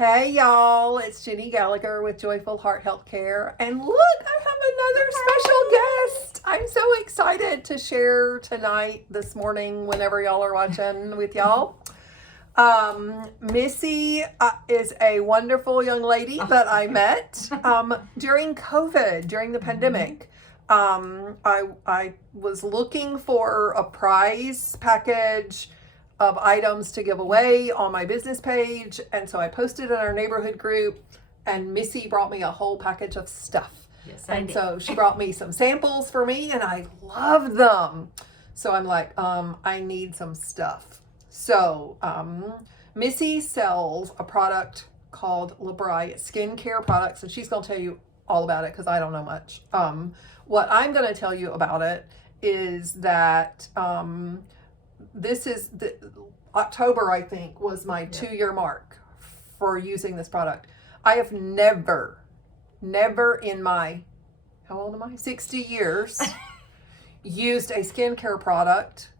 Hey y'all, it's Jenny Gallagher with Joyful Heart Healthcare. And look, I have another special guest. I'm so excited to share tonight, this morning, whenever y'all are watching with y'all. Missy is a wonderful young lady that I met during COVID, during the pandemic. I was looking for a prize package of items to give away on my business page, and so I posted in our neighborhood group, and Missy brought me a whole package of stuff. Yes, and so she brought me some samples for me, and I loved them. So I'm like, I need some stuff. So Missy sells a product called Labri. It's skincare products, and she's gonna tell you all about it because I don't know much. What I'm gonna tell you about it is that this is October, I think, was my 2-year mark for using this product. I have never in my, how old am I? 60 years, used a skincare product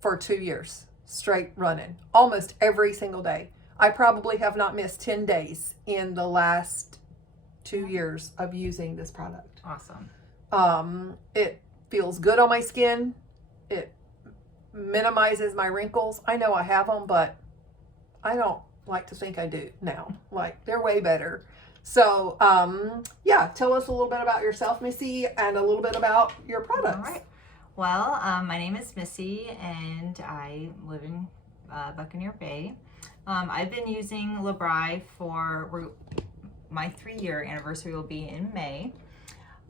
for 2 years straight running, almost every single day. I probably have not missed 10 days in the last 2 years of using this product. Awesome. It feels good on my skin. It minimizes my wrinkles. I know I have them, but I don't like to think I do now. Like, they're way better. So, yeah, tell us a little bit about yourself, Missy, and a little bit about your products. All right. Well, my name is Missy, and I live in Buccaneer Bay. I've been using Labri for my 3-year anniversary will be in May.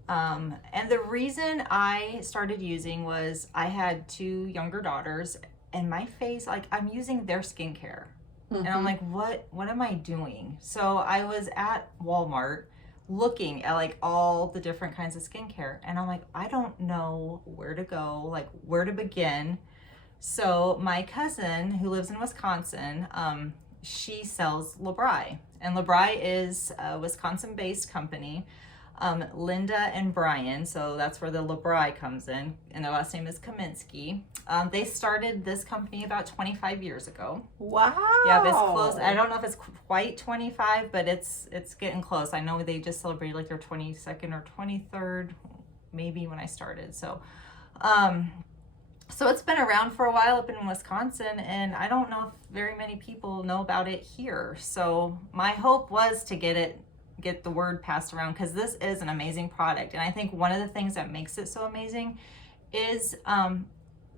And the reason I started using was I had 2 younger daughters, and my face, like, I'm using their skincare. And I'm like, what am I doing? So I was at Walmart looking at like all the different kinds of skincare, and I'm like, I don't know where to go, like where to begin. So my cousin who lives in Wisconsin, she sells Labri, and Labri is a Wisconsin-based company. Linda and Brian, so that's where the Labri comes in, and their last name is Kaminsky. They started this company about 25 years ago. Wow. Yeah, it's close. I don't know if it's quite 25, but it's getting close. I know they just celebrated like their 22nd or 23rd, maybe, when I started. So it's been around for a while up in Wisconsin, and I don't know if very many people know about it here. So my hope was to get the word passed around, because this is an amazing product. And I think one of the things that makes it so amazing is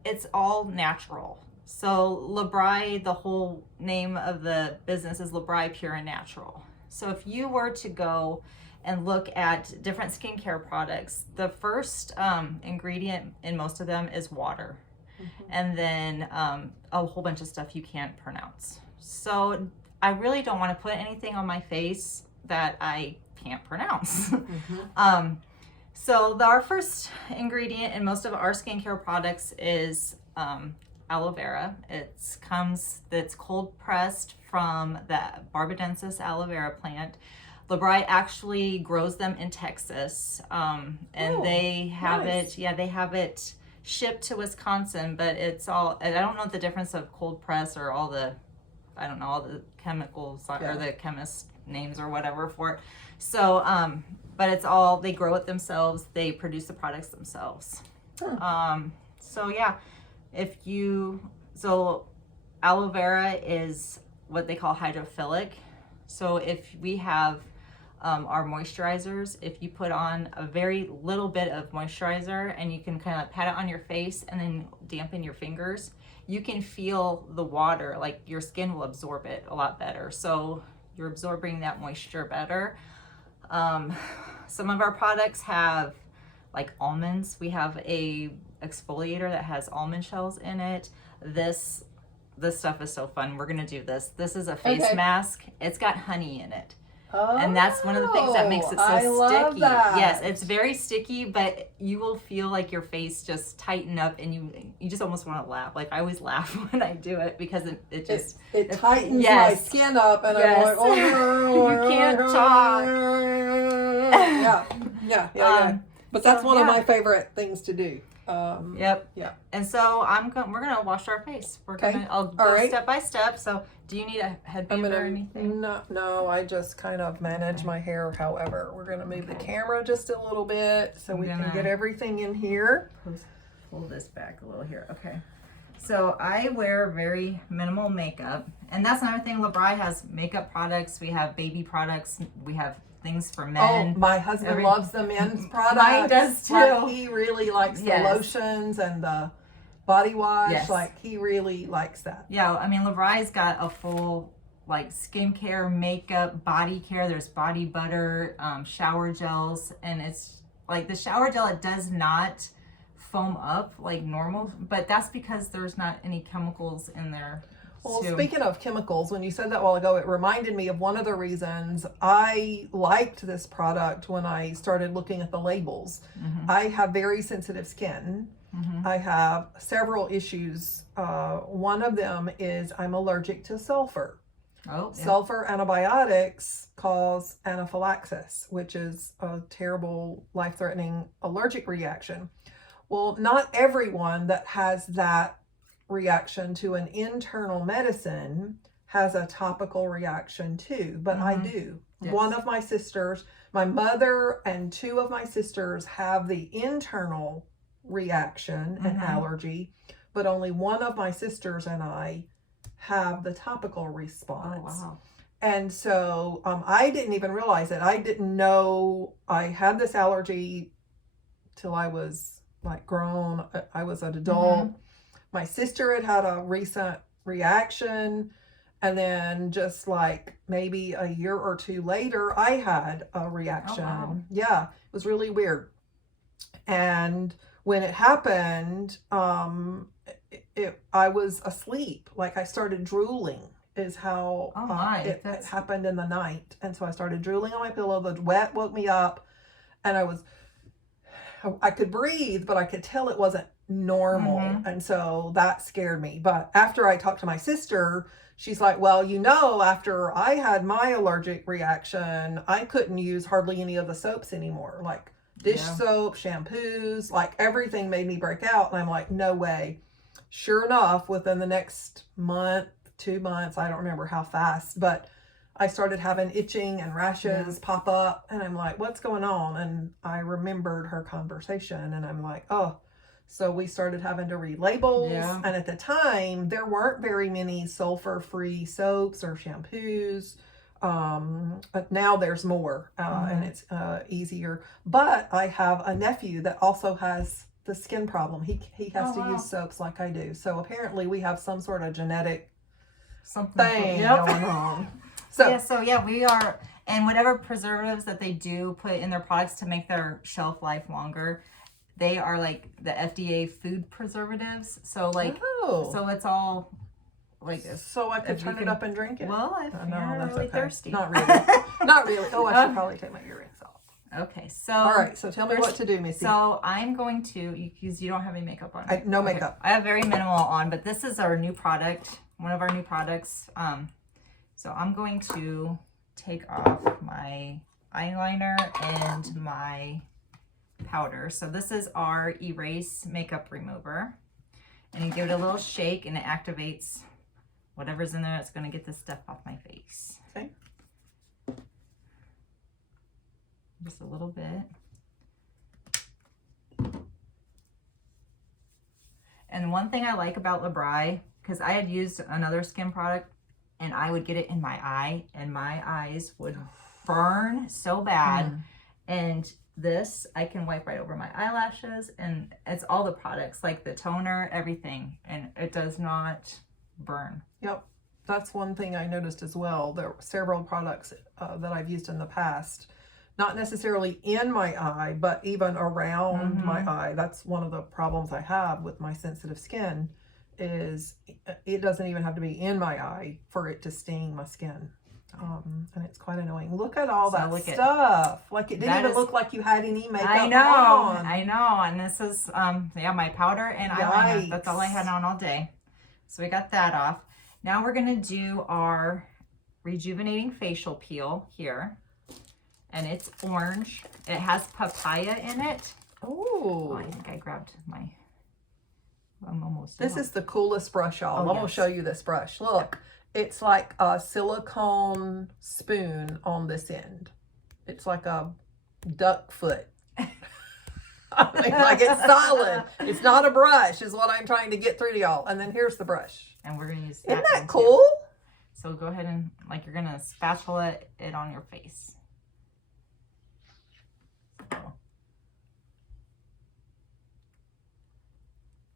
it's all natural. So Labri, the whole name of the business is Labri Pure and Natural. So if you were to go and look at different skincare products, the first ingredient in most of them is water. And then a whole bunch of stuff you can't pronounce. So I really don't want to put anything on my face that I can't pronounce. So our first ingredient in most of our skincare products is aloe vera. It's cold pressed from the Barbadensis aloe vera plant. Labri actually grows them in Texas, and they have nice. they have it shipped to Wisconsin, but it's all, I don't know the difference of cold press or all the chemicals or the chemist names or whatever for it. So but it's all, they grow it themselves, they produce the products themselves. So yeah, so aloe vera is what they call hydrophilic. So if we have our moisturizers, if you put on a very little bit of moisturizer and you can kind of pat it on your face and then dampen your fingers, you can feel the water, like your skin will absorb it a lot better. So you're absorbing that moisture better. Some of our products have like almonds. We have a exfoliator that has almond shells in it. This stuff is so fun. We're gonna do this. This is a face mask. It's got honey in it. And that's one of the things that makes it so sticky. Yes, it's very sticky, but you will feel like your face just tighten up, and you just almost want to laugh. Like, I always laugh when I do it because it tightens my skin up, and I'm like, oh, you can't talk. Yeah. But that's one of my favorite things to do. Yep. Yeah. And so we're gonna wash our face. I'll go step by step. So Do you need a headband or anything? No, I just kind of manage my hair however. We're going to move the camera just a little bit so we can get everything in here. Pull this back a little here. Okay. So I wear very minimal makeup, and that's another thing. LeBri has makeup products. We have baby products. We have things for men. Oh, my husband loves the men's products. Mine does too. Like, he really likes the lotions and the body wash. Yes. Like, he really likes that. Yeah, I mean, LeBri's got a full like skincare, makeup, body care. There's body butter, shower gels, and it's like the shower gel, it does not foam up like normal, but that's because there's not any chemicals in there. Well, speaking of chemicals, when you said that a while ago, it reminded me of one of the reasons I liked this product when I started looking at the labels. I have very sensitive skin. I have several issues. One of them is I'm allergic to sulfur. Sulfur antibiotics cause anaphylaxis, which is a terrible, life-threatening allergic reaction. Well, not everyone that has that reaction to an internal medicine has a topical reaction too, but I do. Yes. One of my sisters, my mother and two of my sisters have the internal reaction and allergy, but only one of my sisters and I have the topical response. Oh, wow. And so I didn't even realize it. I didn't know I had this allergy till I was like grown. I was an adult. My sister had a recent reaction, and then just like maybe a year or two later, I had a reaction. Oh, wow. Yeah, it was really weird. And when it happened, I was asleep. Like I started drooling is how it happened in the night. And so I started drooling on my pillow. The wet woke me up, and I could breathe, but I could tell it wasn't normal. And so that scared me. But after I talked to my sister, she's like, well, after I had my allergic reaction, I couldn't use hardly any of the soaps anymore. Like dish soap, shampoos, like everything made me break out. And I'm like, no way. Sure enough, within the next month, 2 months, I don't remember how fast, but I started having itching and rashes pop up, and I'm like, what's going on? And I remembered her conversation, and I'm like, oh. So we started having to read labels, and at the time, there weren't very many sulfur-free soaps or shampoos. But now there's more, and it's easier. But I have a nephew that also has the skin problem. He has to use soaps like I do. So apparently we have some sort of genetic thing going on. So we are, and whatever preservatives that they do put in their products to make their shelf life longer, they are like the FDA food preservatives. So like, so it's all like. So I could turn it up and drink it. Well, if you're really thirsty. Not really. Not really. Oh, I should probably take my earrings off. Okay, so. All right, so tell me what to do, Missy. So I'm going to, because you don't have any makeup on. No makeup. I have very minimal on, but this is our new product, one of our new products. So I'm going to take off my eyeliner and my powder. So this is our Erase Makeup Remover. And you give it a little shake and it activates whatever's in there that's going to get this stuff off my face. Okay. Just a little bit. And one thing I like about LeBri, because I had used another skin product and I would get it in my eye and my eyes would burn so bad. And this, I can wipe right over my eyelashes, and it's all the products, like the toner, everything, and it does not burn. Yep. That's one thing I noticed as well. There were several products that I've used in the past, not necessarily in my eye, but even around my eye. That's one of the problems I have with my sensitive skin, is it doesn't even have to be in my eye for it to sting my skin. And it's quite annoying. Look at all that stuff. Like it didn't even look like you had any makeup on. I know. And this is, my powder and eyeliner. That's all I had on all day. So we got that off. Now we're going to do our Rejuvenating Facial Peel here. And it's orange. It has papaya in it. Oh, I think I grabbed my... I'm almost This is the coolest brush, y'all. I'm going to show you this brush. Look, It's like a silicone spoon on this end. It's like a duck foot. I mean, like it's solid. It's not a brush is what I'm trying to get through to y'all. And then here's the brush. And we're going to use that. Isn't that one, cool? too. So go ahead and like you're going to spatula it on your face. So.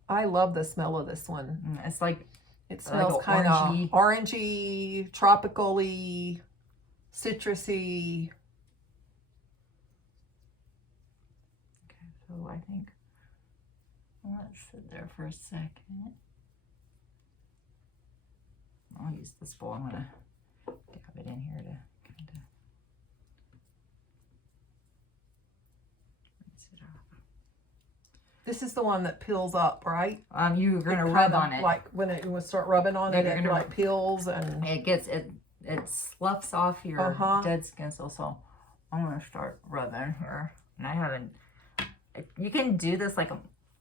I love the smell of this one. It's like it smells like kind of orangey, tropically, citrusy. Okay, so I think let's sit there for a second. I'll use this bowl. I'm gonna dab it in here to kind of rinse it off. This is the one that peels up, right? You're gonna rub on it. Like when it will start rubbing on it, it like peels and it sloughs off your dead skin cells. So I'm gonna start rubbing here, and I haven't. You can do this like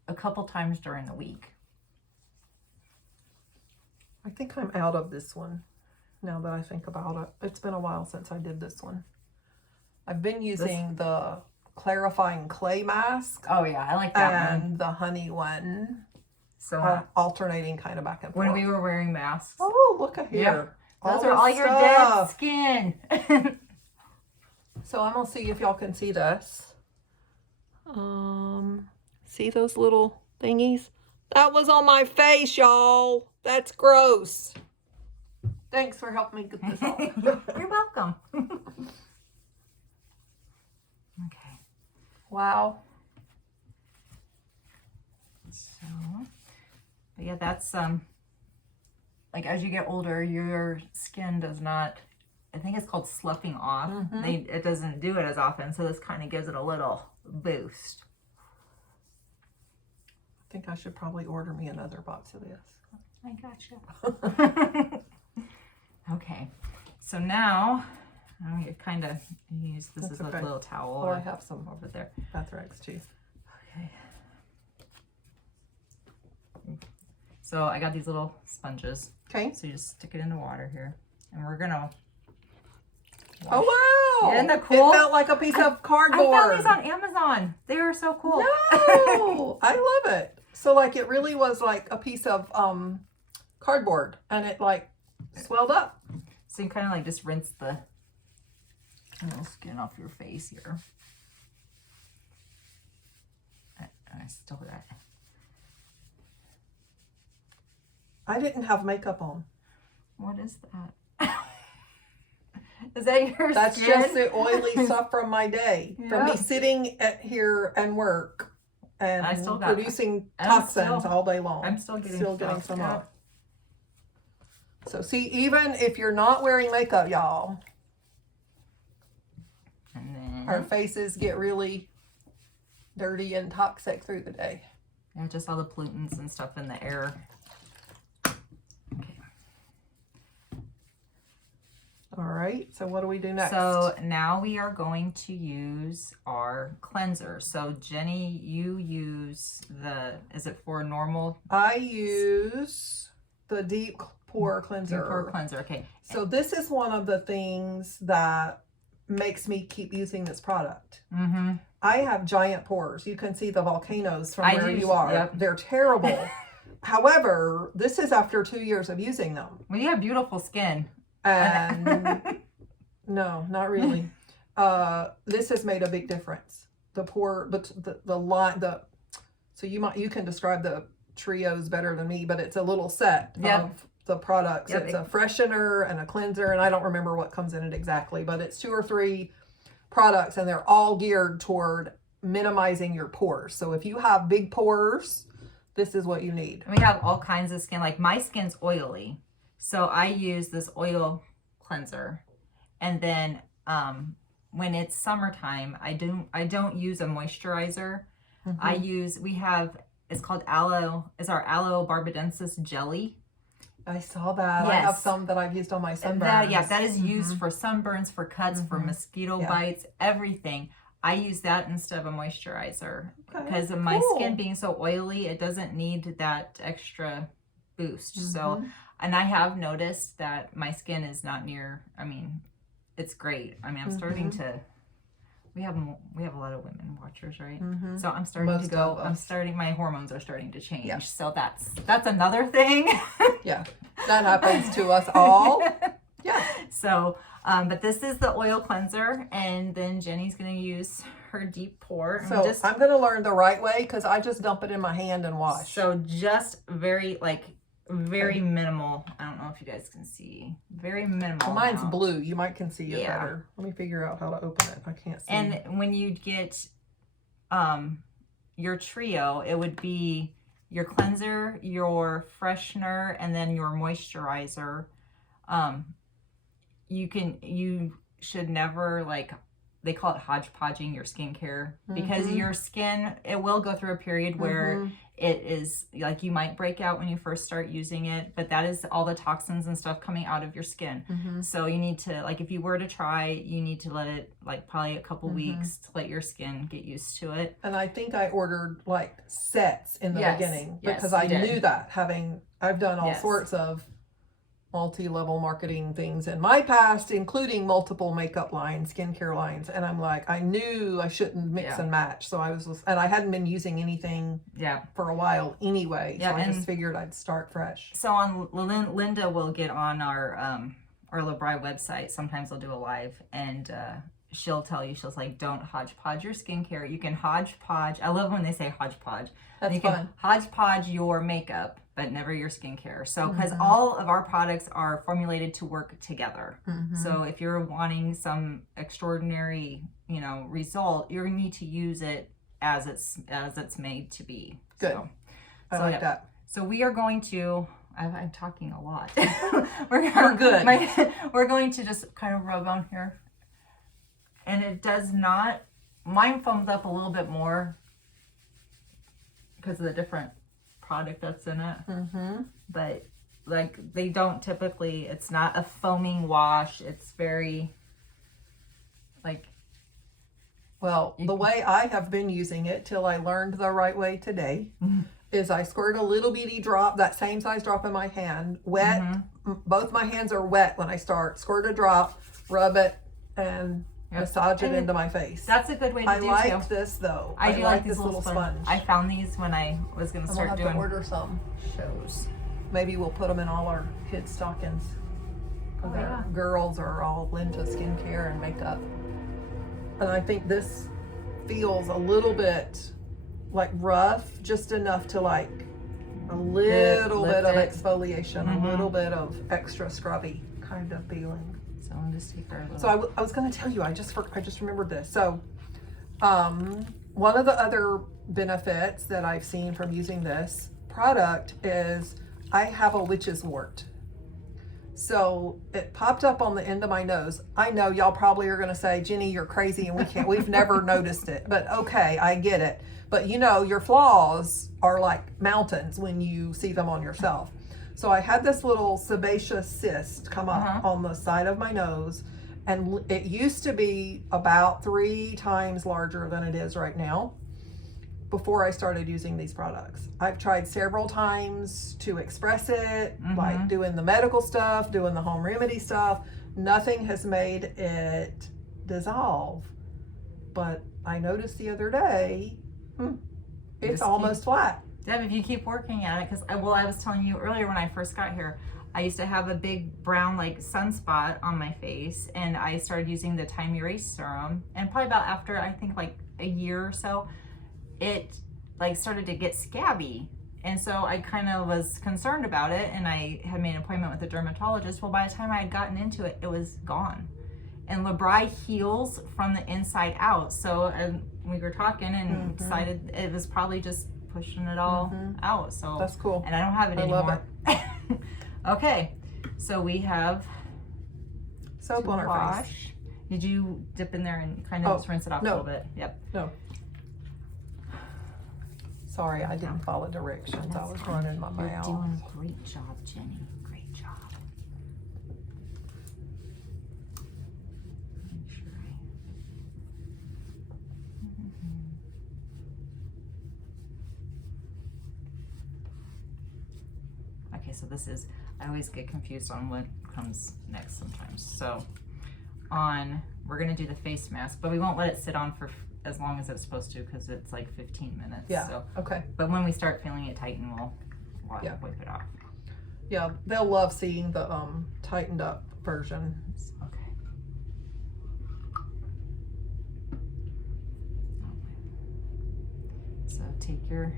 a couple times during the week. I think I'm out of this one now that I think about it. It's been a while since I did this one. I've been using the clarifying clay mask. Oh yeah, I like that one. And the honey one. So alternating kind of back and forth. When we were wearing masks. Oh, look at here. Yeah. Those are all your dead skin. So I'm gonna see if y'all can see this. See those little thingies? That was on my face, y'all. That's gross. Thanks for helping me get this off. You're welcome. Okay. Wow. So, but yeah, that's like as you get older, your skin does not. I think it's called sloughing off. It doesn't do it as often, so this kind of gives it a little boost. I think I should probably order me another box of this. I gotcha. Okay, so now I'm gonna kind of use this as a little towel. Well, I have some over there. bath rags too. Okay. So I got these little sponges. Okay. So you just stick it in the water here, and we're gonna. Oh wow! Isn't that cool? It felt like a piece of cardboard. I found these on Amazon. They were so cool. No, I love it. So like it really was like a piece of cardboard, and it like swelled up. So you kind of like just rinse the little skin off your face here. I still got it. I didn't have makeup on. What is that? Is that your That's skin? just the oily stuff from my day. Yeah. From me sitting here and work and producing toxins all day long. I'm still getting some off. So see, even if you're not wearing makeup, y'all, and then our faces get really dirty and toxic through the day. Yeah, just all the pollutants and stuff in the air. All right, so what do we do next? So now we are going to use our cleanser. So Jenny, you use is it for normal? I use the deep pore cleanser. Deep pore cleanser, okay. So this is one of the things that makes me keep using this product. Mm-hmm. I have giant pores. You can see the volcanoes from where you are. Yep. They're terrible. However, this is after 2 years of using them. Well, you have beautiful skin. And no, not really. This has made a big difference. The pore, the line, so you can describe the trios better than me, but it's a little set of the products. It's a freshener and a cleanser, and I don't remember what comes in it exactly, but it's 2 or 3 products, and they're all geared toward minimizing your pores. So if you have big pores, this is what you need. We have all kinds of skin. Like my skin's oily. So I use this oil cleanser, and then when it's summertime, I don't use a moisturizer. Mm-hmm. It's called aloe. It's our aloe barbadensis jelly. I saw that. Yes. I have some that I've used on my sunburns. That is used for sunburns, for cuts, for mosquito bites, everything. I use that instead of a moisturizer because of my skin being so oily. It doesn't need that extra boost. So And I have noticed that my skin is not near, I mean, it's great. I mean, I'm starting to, we have a lot of women watchers, right? So I'm starting Most to go, of us. my hormones are starting to change. Yeah. So that's another thing. Yeah, that happens to us all. Yeah. So, but this is the oil cleanser, and then Jenny's going to use her deep pour. So I'm going to learn the right way because I just dump it in my hand and wash. So just very minimal. I don't know if you guys can see. Very minimal. Well, mine's amount. blue. You might can see it Yeah. better. Let me figure out how to open it. I can't see. And when you get your trio, it would be your cleanser, your freshener, and then your moisturizer. You should never, like, they call it hodgepodging your skincare, because your skin, it will go through a period where it is like, you might break out when you first start using it, but that is all the toxins and stuff coming out of your skin. So you need to, like, if you were to try, you need to let it, like, probably a couple weeks to let your skin get used to it. And I think I ordered like sets in the beginning because Yes, I you did. knew that, I've done all sorts of multi-level marketing things in my past, including multiple makeup lines, skincare lines, and I'm like, I knew I shouldn't mix and match, so and I hadn't been using anything for a while anyway, so I just figured I'd start fresh. So on Linda will get on our LeBry website. Sometimes I'll do a live, and she'll tell you, she'll like, don't hodgepodge your skincare. You can hodgepodge. I love when they say hodgepodge. That's you fun. Can hodgepodge your makeup, but never your skincare. So, because all of our products are formulated to work together. So if you're wanting some extraordinary, result, you're going to need to use it as it's made to be. Good. So, I like that. So we are going to, I'm talking a lot. We're good. We're going to just kind of rub on here. And it does not, mine foams up a little bit more because of the different product that's in it. But like, they don't typically, it's not a foaming wash. It's very like, well, the way I have been using it till I learned the right way today is I squirt a little bitty drop, that same size drop in my hand, wet. Both my hands are wet when I start. Squirt a drop, rub it, and massage it into my face. That's a good way to do I too. like this though. I do like this little sponge. I found these when I was going to start doing to order some shows. Maybe we'll put them in all our kids' stockings. Our girls are all into skincare and makeup. And I think this feels a little bit like rough, just enough to like a little bit of exfoliation, a little bit of extra scrubby kind of feeling. So I'll just take our little... So I was going to tell you, I just remembered this. So one of the other benefits that I've seen from using this product is I have a witch's wart. So it popped up on the end of my nose. I know y'all probably are going to say, Jenny, you're crazy and we've never noticed it. But okay, I get it. But your flaws are like mountains when you see them on yourself. So I had this little sebaceous cyst come up on the side of my nose, and it used to be about 3 times larger than it is right now before I started using these products. I've tried several times to express it, like doing the medical stuff, doing the home remedy stuff. Nothing has made it dissolve. But I noticed the other day, it's almost flat. Deb, if you keep working at it, because I was telling you earlier when I first got here, I used to have a big brown like sunspot on my face, and I started using the Time Erase serum, and probably about after I think like a year or so, it like started to get scabby. And so I kind of was concerned about it, and I had made an appointment with a dermatologist. Well, by the time I had gotten into it, it was gone. And LeBry heals from the inside out. So we were talking and decided it was probably just pushing it all out. So that's cool. And I don't have it anymore. Love it. Okay, so we have soap on our face. Did you dip in there and kind of just rinse it off a little bit? Yep. No. Sorry, I didn't follow directions. I was running my mouth. You're doing a great job, Jenny. Great job. Make sure Okay, so this is I always get confused on what comes next sometimes. So we're gonna do the face mask, but we won't let it sit on for as long as it's supposed to because it's like 15 minutes. Yeah. So, okay. but when we start feeling it tighten, we'll wipe it off. Yeah, they'll love seeing the tightened up version. Okay. So take your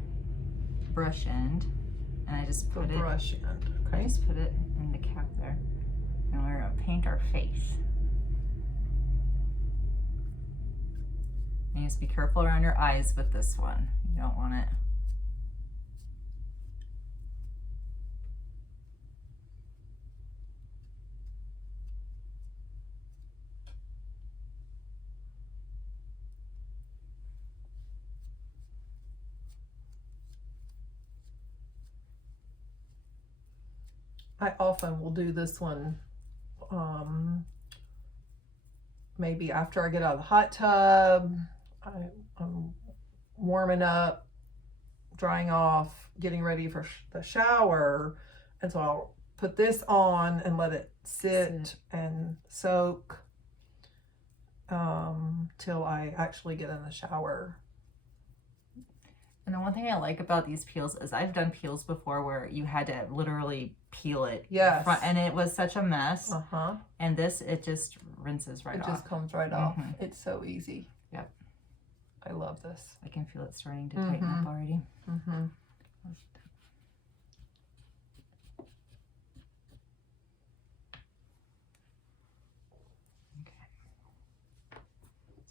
brush end, and I just put brush end. I Okay. just put it in the cap there, and we're gonna paint our face. And just be careful around your eyes with this one. You don't want it. I often will do this one maybe after I get out of the hot tub. I'm warming up, drying off, getting ready for the shower, and so I'll put this on and let it sit and soak till I actually get in the shower. And the one thing I like about these peels is I've done peels before where you had to literally peel it. Yes. And it was such a mess. Uh-huh. And this, it just rinses right off. It just comes right off. It's so easy. Yep. I love this. I can feel it starting to tighten up already. Mm-hmm. Okay.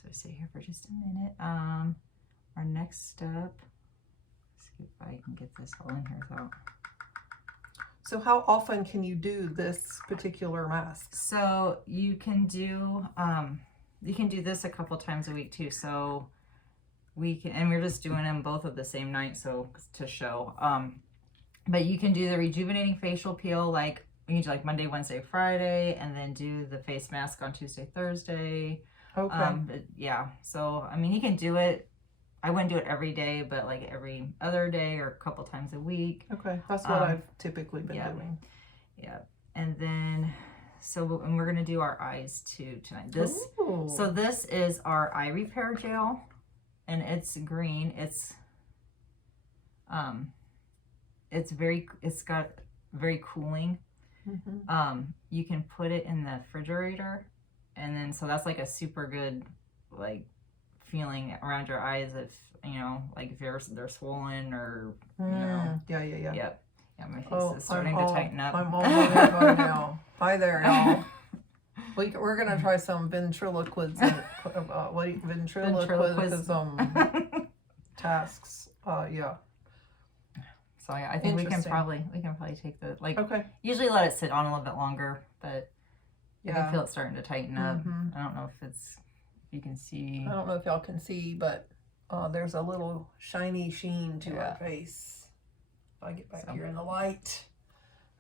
So stay here for just a minute. Our next step, let's see if I can get this all in here without. So how often can you do this particular mask? So you can do this a couple times a week too. So we can, and we're just doing them both of the same night, so to show. But you can do the rejuvenating facial peel like you can do like Monday, Wednesday, Friday, and then do the face mask on Tuesday, Thursday. Okay. Yeah. So I mean, you can do it. I wouldn't do it every day, but like every other day or a couple times a week. Okay, that's what I've typically been doing. Yeah, and then and we're gonna do our eyes too tonight. So this is our eye repair gel, and it's green. It's got very cooling. You can put it in the refrigerator, and then so that's like a super good like feeling around your eyes if like if they're swollen or yeah. Yep. Yeah, my face is starting to tighten up. I'm all right now. Hi there, y'all. We're gonna try some ventriloquism tasks. Yeah. So yeah, I think we can probably take the okay. Usually let it sit on a little bit longer, but I Yeah. can feel it starting to tighten up. I don't know if you can see. I don't know if y'all can see, but there's a little shiny sheen to our face. If I get back here in the light,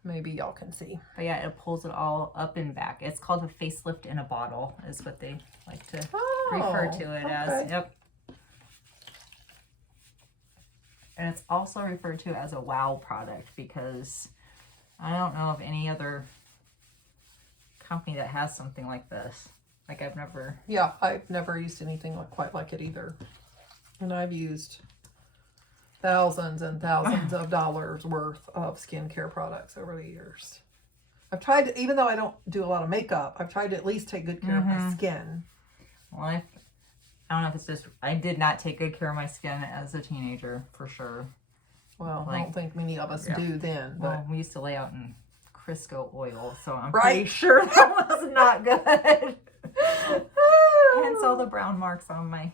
maybe y'all can see. But yeah, it pulls it all up and back. It's called a facelift in a bottle, is what they like to refer to it as. Yep. And it's also referred to as a wow product because I don't know of any other company that has something like this. Like I've never used anything quite like it either. And I've used thousands and thousands of dollars worth of skincare products over the years. I've tried to, even though I don't do a lot of makeup, I've tried to at least take good care of my skin. Well, I don't know if it's just, I did not take good care of my skin as a teenager, for sure. Well, I don't think many of us do then. But. Well, we used to lay out in Crisco oil, so I'm pretty sure that was not good. Hence all the brown marks on my...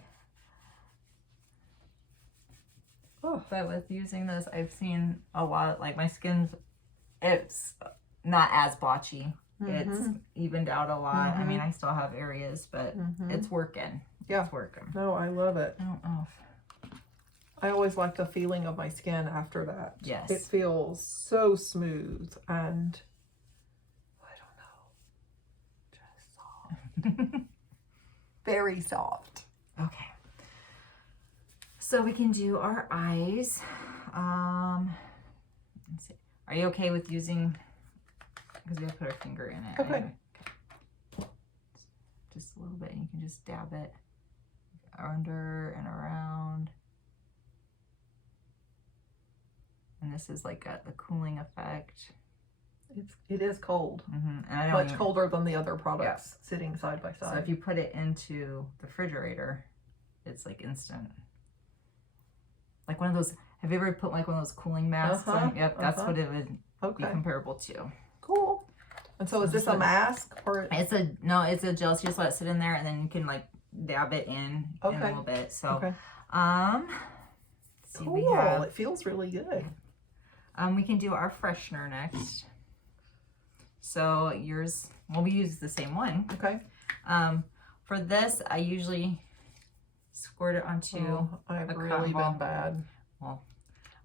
But with using this, I've seen a lot, like my skin's, it's not as blotchy. It's evened out a lot. I mean, I still have areas, but it's working. Yeah. It's working. No, I love it. I don't know I always like the feeling of my skin after that. Yes. It feels so smooth and, I don't know, just soft. Very soft. Okay. So we can do our eyes. Let's see. Are you okay with using because we have to put our finger in it. Okay. Anyway. Just a little bit, and you can just dab it under and around. And this is like the cooling effect. It is cold. And I don't Much even, colder than the other products sitting side by side. So if you put it into the refrigerator, it's like instant. Like one of those, have you ever put like one of those cooling masks on? Yep, that's what it would be comparable to. Cool. And so is this a mask or? It's a gel. So you just let it sit in there, and then you can like dab it in a little bit. So, see, cool. we have, it feels really good. we can do our freshener next. So yours, well, we use the same one. Okay. For this, I usually squirt it onto I've a really cotton ball. been bad. Well,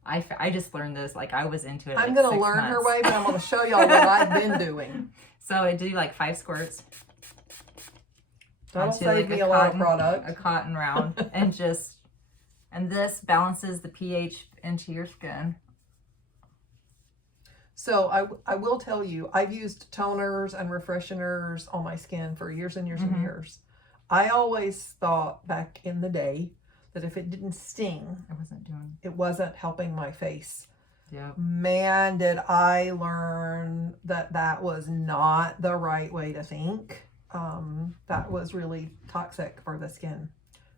I just learned this. Like I was into it. I'm like gonna 6 learn months. her way, but I'm gonna show y'all what I've been doing. So I do like 5 squirts. That'll onto, save like, me a lot of product. A cotton round, and this balances the pH into your skin. So I will tell you, I've used toners and refresheners on my skin for years and years and years. I always thought back in the day that if it didn't sting, it wasn't helping my face. Yeah. Man, did I learn that that was not the right way to think. That was really toxic for the skin.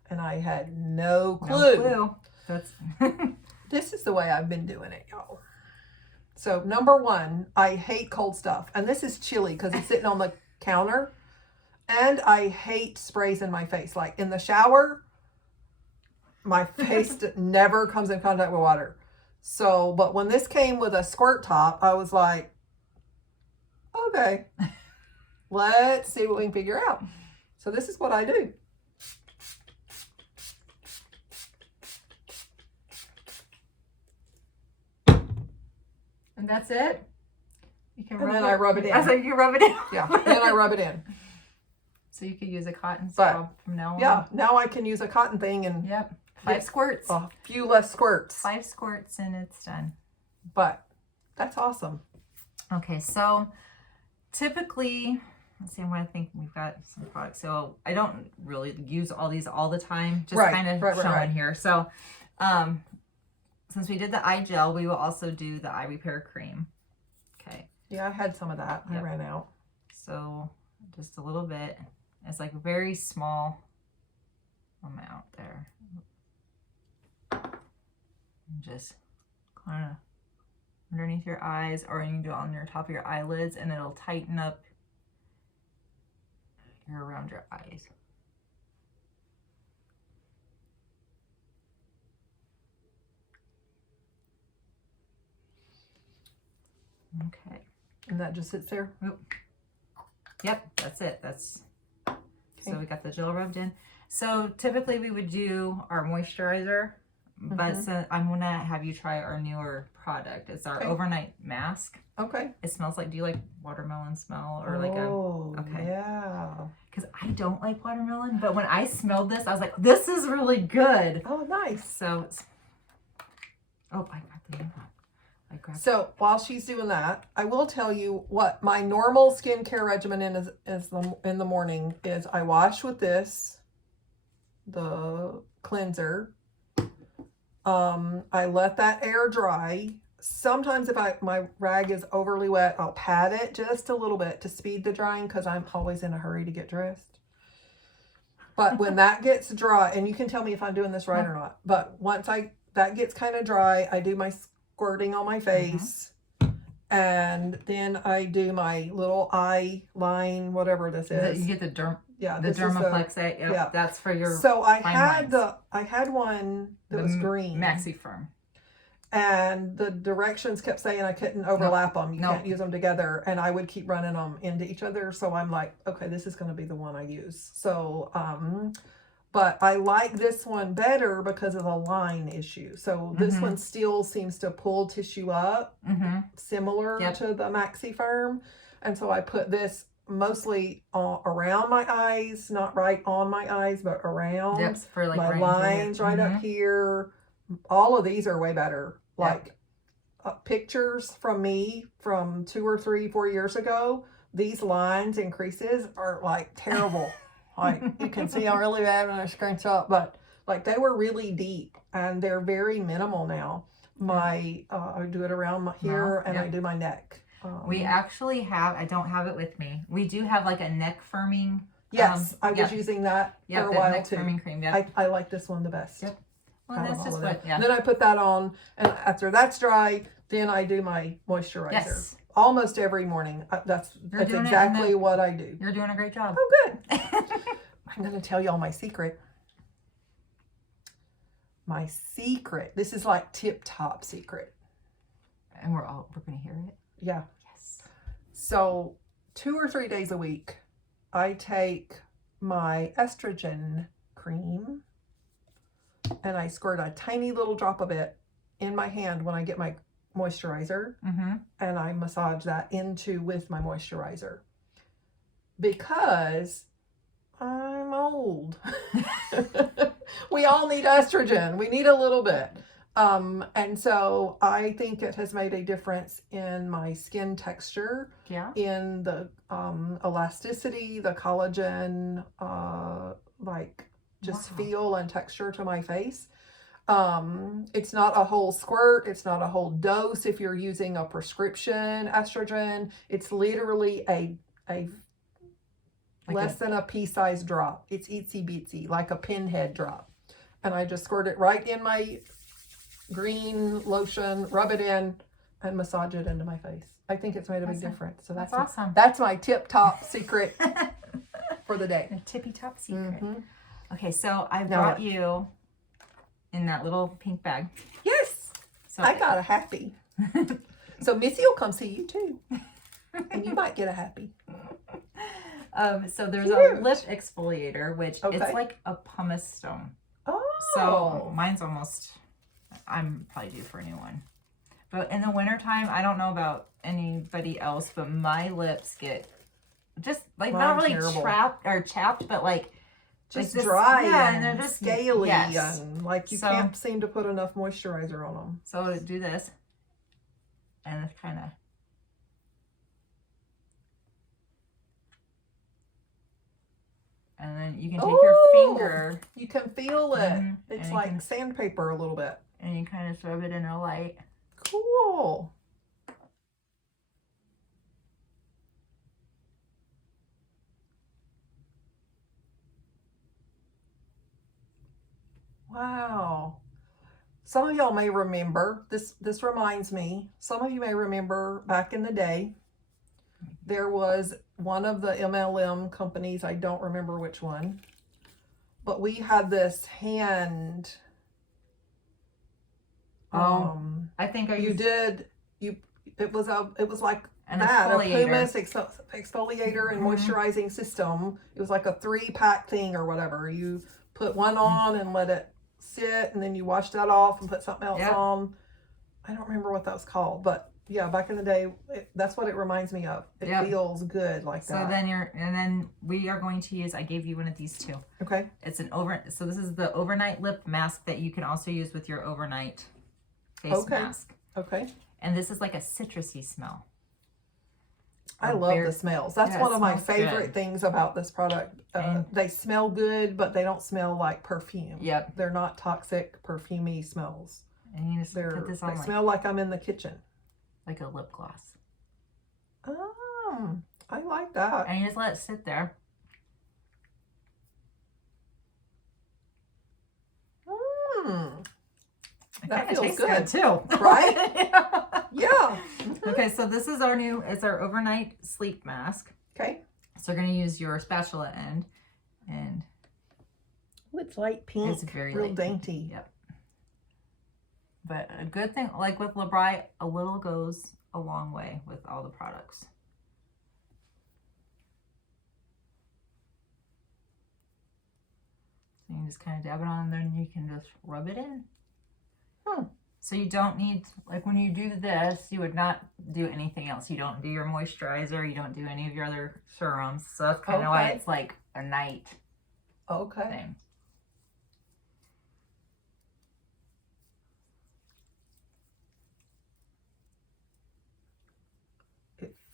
And I had no clue. No clue. That's This is the way I've been doing it, y'all. So number 1, I hate cold stuff. And this is chilly because it's sitting on the counter. And I hate sprays in my face. Like in the shower, my face never comes in contact with water. So, but when this came with a squirt top, I was like, okay, let's see what we can figure out. So this is what I do. And that's it. You can And then I rub it in. I was like, you rub it in. Yeah, then I rub it in. So you could use a cotton swab from now on. Yeah, now I can use a cotton thing and 5 squirts. a few less squirts. 5 squirts and it's done. But that's awesome. Okay, so typically, let's see, I think we've got some products. So I don't really use all these all the time, just kind of showing here. So since we did the eye gel, we will also do the eye repair cream. Okay. Yeah, I had some of that. I ran out. So just a little bit. It's like a very small amount there. And just kind of underneath your eyes, or you can do it on your top of your eyelids, and it'll tighten up around your eyes. Okay. And that just sits there? Oop. Yep, that's it. So we got the gel rubbed in. So typically we would do our moisturizer, but so I'm gonna have you try our newer product. It's our overnight mask. Okay. It smells like, do you like watermelon smell or like yeah. Because I don't like watermelon, but when I smelled this, I was like, this is really good. Oh, nice. So, I got the new one. So while she's doing that, I will tell you what my normal skincare regimen in the morning is. I wash with this, the cleanser. I let that air dry. Sometimes if my rag is overly wet, I'll pat it just a little bit to speed the drying because I'm always in a hurry to get dressed. But when that gets dry, and you can tell me if I'm doing this right or not, but once that gets kind of dry, I do my squirting on my face, and then I do my little eye line, whatever this is. You get the Dermaplex. Yeah, that's for your. So I had one that was green, Maxi Firm, and the directions kept saying I couldn't overlap them. You can't use them together, and I would keep running them into each other. So I'm like, okay, this is going to be the one I use. So but I like this one better because of the line issue. So this one still seems to pull tissue up, similar to the Maxi Firm. And so I put this mostly around my eyes, not right on my eyes, but around. Yep, for like my lines right up here. All of these are way better. Like pictures from me from 2 or 3, 4 years ago, these lines and creases are like terrible. Like you can see I'm really bad when I scrunch up, but like they were really deep and they're very minimal now. I do it around my here and I do my neck. We actually have, I don't have it with me. We do have like a neck firming. Yes, I was using that for a while neck too. firming cream, I like this one the best. Yep. Well, that's just what, Then I put that on, and after that's dry, then I do my moisturizer. Yes. Almost every morning. That's exactly what I do. You're doing a great job. Oh, good. I'm going to tell y'all my secret. My secret. This is like tip-top secret. And we're going to hear it? Yeah. Yes. So 2 or 3 days a week, I take my estrogen cream and I squirt a tiny little drop of it in my hand when I get my moisturizer, and I massage that with my moisturizer because I'm old. We all need estrogen. We need a little bit. And so I think it has made a difference in my skin texture, in the elasticity, the collagen, feel and texture to my face. It's not a whole squirt. It's not a whole dose. If you're using a prescription estrogen, it's literally a less than a pea-sized drop. It's itsy bitsy, like a pinhead drop. And I just squirt it right in my green lotion, rub it in, and massage it into my face. I think it's made a big difference. So that's awesome. That's my tip-top secret for the day. A tippy-top secret. Okay, so I brought you in that little pink bag. Yes, so I got a happy. So Missy will come see you too, and you might get a happy. So there's a lip exfoliator, which it's like a pumice stone. Oh. So mine's I'm probably due for a new one. But in the wintertime, I don't know about anybody else, but my lips get just like not really chapped, but like just dry and they're just scaly and like you can't seem to put enough moisturizer on them. So do this and it's kind of and then you can take your finger. You can feel it. It's like sandpaper a little bit. And you kind of rub it in a light. Cool. Wow. Some of y'all may remember, this reminds me, some of you may remember back in the day, there was one of the MLM companies, I don't remember which one, but we had this hand. I think it was like a pumice exfoliator and moisturizing system. It was like a 3-pack thing or whatever. You put one on and let it sit, and then you wash that off and put something else on. I don't remember what that was called, but yeah, back in the day, that's what it reminds me of. It feels good like that. So then we are going to use, I gave you one of these too. Okay. It's so this is the overnight lip mask that you can also use with your overnight face mask. Okay. And this is like a citrusy smell. I love the smells. That's one of my favorite things about this product. They smell good, but they don't smell like perfume. Yep. They're not toxic, perfumey smells. And you just put this on they smell like I'm in the kitchen. Like a lip gloss. Oh, I like that. And you just let it sit there. That feels good too. Right? Yeah. Okay, so this is it's our overnight sleep mask. Okay. So we're going to use your spatula end. And it's light pink. It's very real dainty. Yep. But a good thing, like with Labri, a little goes a long way with all the products. So you can just kind of dab it on, and then you can just rub it in. So you don't need, like when you do this, you would not do anything else. You don't do your moisturizer. You don't do any of your other serums. So that's kind of why it's like a night thing.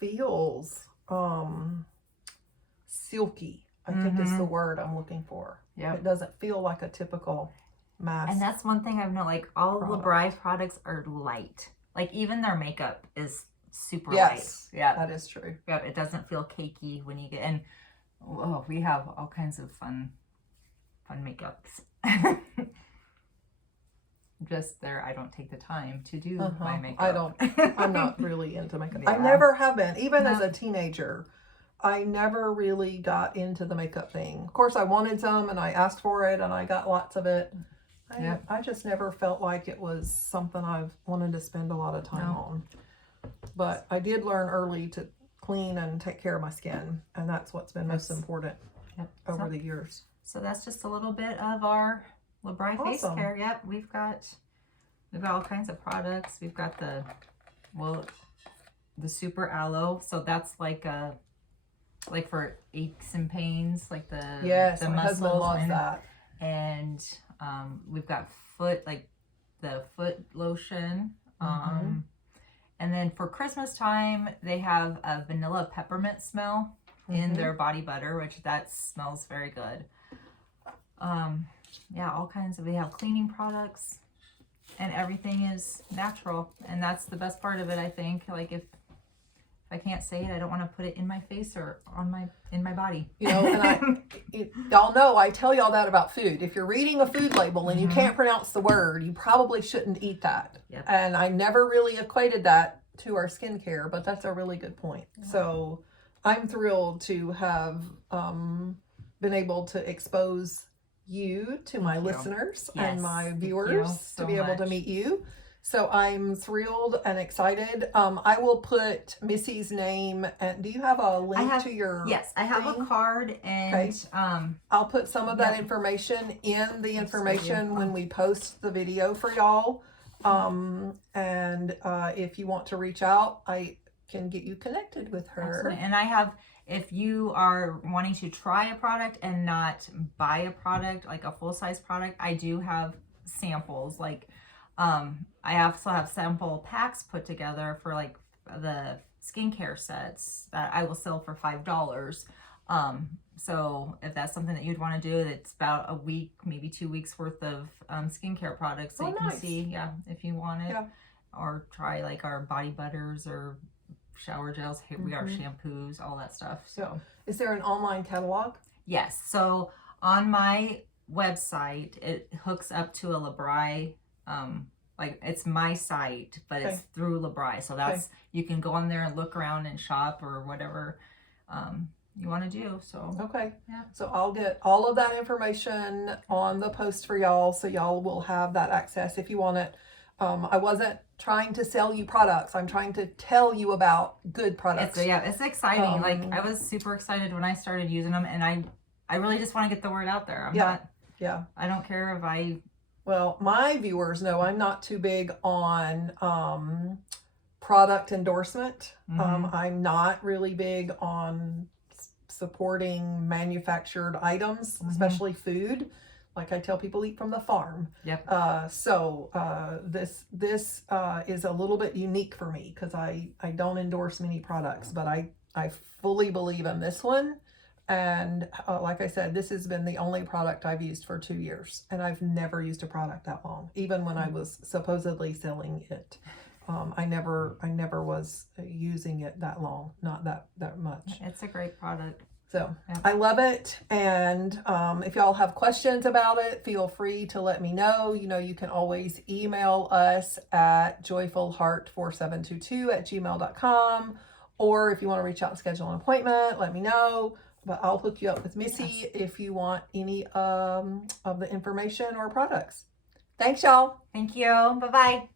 feels silky. I think is the word I'm looking for. Yeah. It doesn't feel like a typical mask. And that's one thing I've known, like all product. LeBri products are light. Like even their makeup is super Yes, light. Yeah. that is true. Yep, it doesn't feel cakey when you get, and oh, we have all kinds of fun makeups. Just there, I don't take the time to do my makeup. I'm not really into makeup. Yeah. I never have been. Even as a teenager, I never really got into the makeup thing. Of course, I wanted some and I asked for it and I got lots of it. I just never felt like it was something I wanted to spend a lot of time on. But I did learn early to clean and take care of my skin, and that's what's been most important over the years. So that's just a little bit of our LeBri face care. Yep, we've got all kinds of products. We've got the super aloe. So that's like for aches and pains, like the my husband loves that. And we've got the foot lotion. And then for Christmas time, they have a vanilla peppermint smell in their body butter, which that smells very good. Yeah, all kinds of, we have cleaning products, and everything is natural. And that's the best part of it, I think. Like if I can't say it, I don't want to put it in my face or in my body. You know, and y'all know I tell y'all that about food. If you're reading a food label and you can't pronounce the word, you probably shouldn't eat that. Yep. And I never really equated that to our skincare, but that's a really good point. Yeah. So I'm thrilled to have been able to expose you to my listeners and my viewers to be able to meet you. So I'm thrilled and excited. I will put Missy's name, and do you have a link to your Yes, I have a card, and I'll put some of that information in the information when we post the video for y'all. And if you want to reach out, I can get you connected with her. Absolutely. And I have, if you are wanting to try a product and not buy a product, like a full-size product, I do have samples. Like I also have sample packs put together for like the skincare sets that I will sell for $5. So if that's something that you'd want to do, it's about a week, maybe 2 weeks worth of skincare products that you can see, if you want it, or try like our body butters or shower gels. Here we are, shampoos, all that stuff. So is there an online catalog? Yes. So on my website, it hooks up to a LeBri, like it's my site, but it's through LeBri. So that's, you can go on there and look around and shop or whatever you want to do. So so I'll get all of that information on the post for y'all, so y'all will have that access if you want it. I wasn't trying to sell you products. I'm trying to tell you about good products. It's exciting. Like I was super excited when I started using them, and I really just want to get the word out there. I don't care if well, my viewers know I'm not too big on product endorsement. I'm not really big on supporting manufactured items, especially food. Like I tell people, eat from the farm. So this is a little bit unique for me because I don't endorse many products, but I fully believe in this one. And like I said, this has been the only product I've used for 2 years, and I've never used a product that long, even when I was supposedly selling it. I never was using it that long, not that much. It's a great product. So I love it. And if y'all have questions about it, feel free to let me know. You know, you can always email us at joyfulheart4722@gmail.com. Or if you want to reach out and schedule an appointment, let me know. But I'll hook you up with Missy if you want any of the information or products. Thanks, y'all. Thank you. Bye-bye.